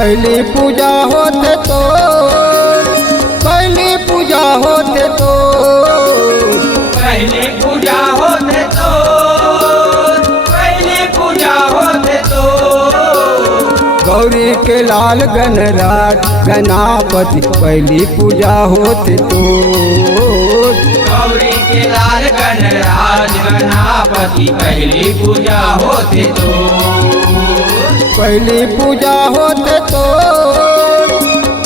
पहली पूजा होते तो, पहली पूजा होते तो, पहली पूजा होते तो, पहली पूजा होते तो, गौरी के लाल गणराज गणपति पहली पूजा होते तो, गौरी के लाल गणराज गणपति पहली पूजा होते तो, पहली पूजा होते तो,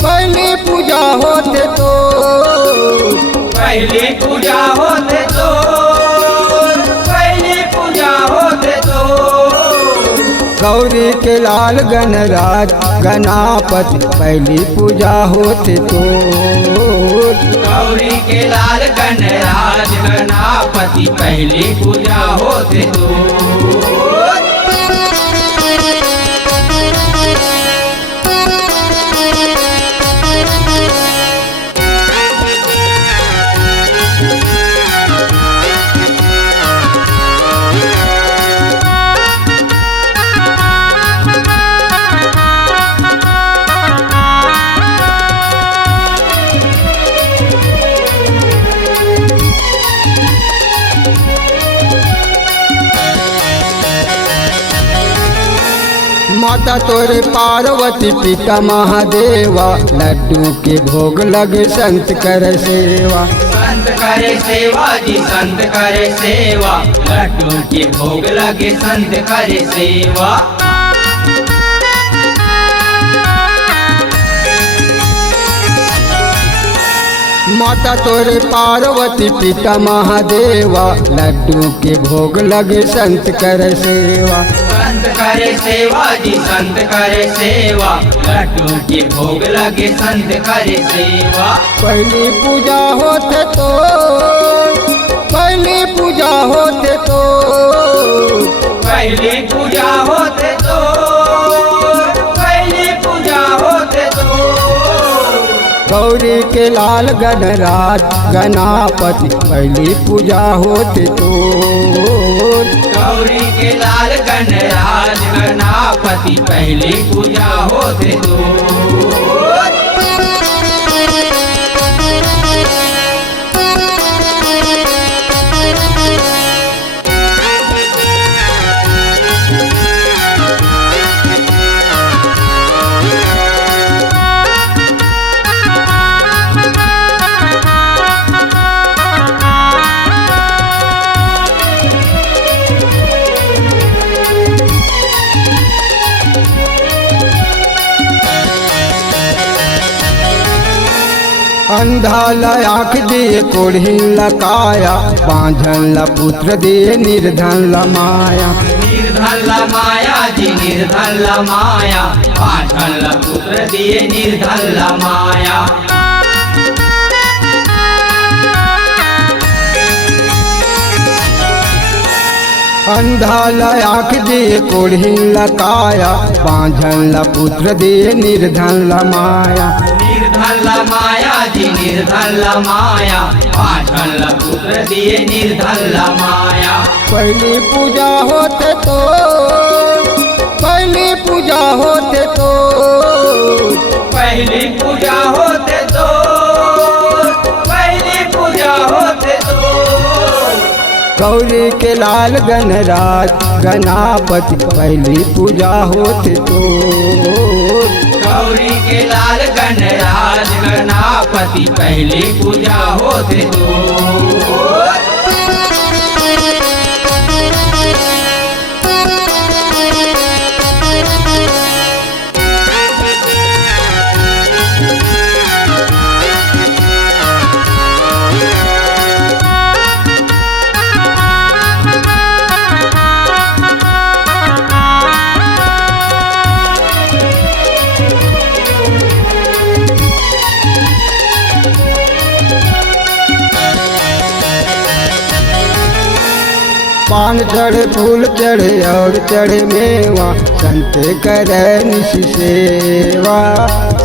पहली पूजा होते तो, पहली पूजा होते तो, पहली पूजा होते तो, गौरी के लाल गणराज गणपति पहली पूजा होते तो, गौरी के लाल गणराज गणपति पहली पूजा होते तो। माता तोरे पार्वती पिता महादेवा लड्डू के भोग लगे संत कर सेवा, संत करे सेवा जी संत करे सेवा, लड्डू के भोग लगे संत करे सेवा। माता तोरे पार्वती पिता महादेवा लड्डू के भोग लगे संत कर सेवा, संत करे सेवा जी संत करे सेवा, लड्डू के भोग लगे संत करे सेवा। पहली पूजा होते तो, पहली पूजा होते तो, पहली पूजा होते तो, पहली पूजा होते तो, गौरी के लाल गणराज गणपति पहली पूजा होते तो, गौरी के लाल गणराज गणपति पहली पूजा होते तो। अंधा आँख दिए कोढ़ी लकाया, बांझल पुत्र दिए निर्धन माया, निर्धन माया जी निर्धन माया, पाठल पुत्र दिए निर्धन माया। अंधा आँख दिए कोढ़ी लकाया, बांझल पुत्र दिए निर्धन माया, निर्धन माया जी निर्धन माया, पाठल पुत्र दिए निर्धन माया। पहली पूजा होते तो, पहली पूजा होते तो, पहली पूजा होते तो, पहली पूजा होते तो, गौरी के लाल गणराज गणपति पहली पूजा होते तो, गौरी के लाल गणराज गणपति पहली पूजा होते तो। पान चढ़े फूल चढ़े और चढ़े मेवा, संत करे निशि सेवा,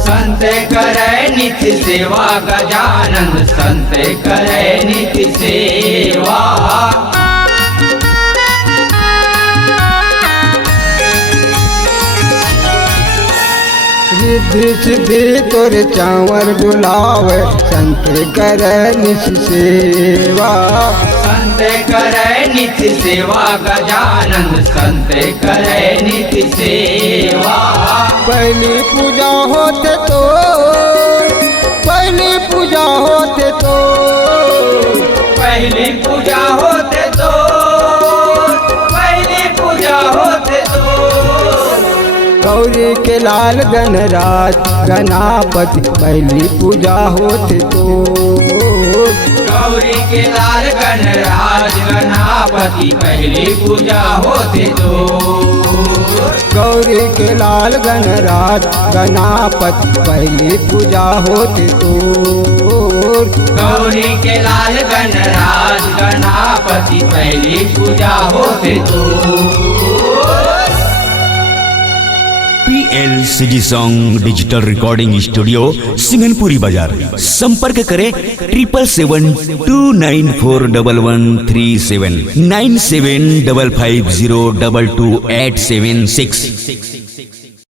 संत करे नित्य सेवा गजानन संत करे नित्य सेवा। दिस भी तोर चावर डुलावे संत कर निस सेवा। संत करे नित्य सेवा गजानन संत करे नित्य सेवा। पहली पूजा होते तो, पहली पूजा होते तो, पहली पूजा होते तो, पहली पूजा होते तो। गौरी के लाल गणराज गणापति पहली पूजा होते तो। गौरी के लाल गणराज गणापति पहली पूजा होते तो। गौरी के लाल गणराज गणापति पहली पूजा होते तो। गौरी के लाल गणराज गणापति पहली पूजा होते तो। PLCG song digital recording studio Singhanpuri बाजार। संपर्क करें 7772941137 9755022876।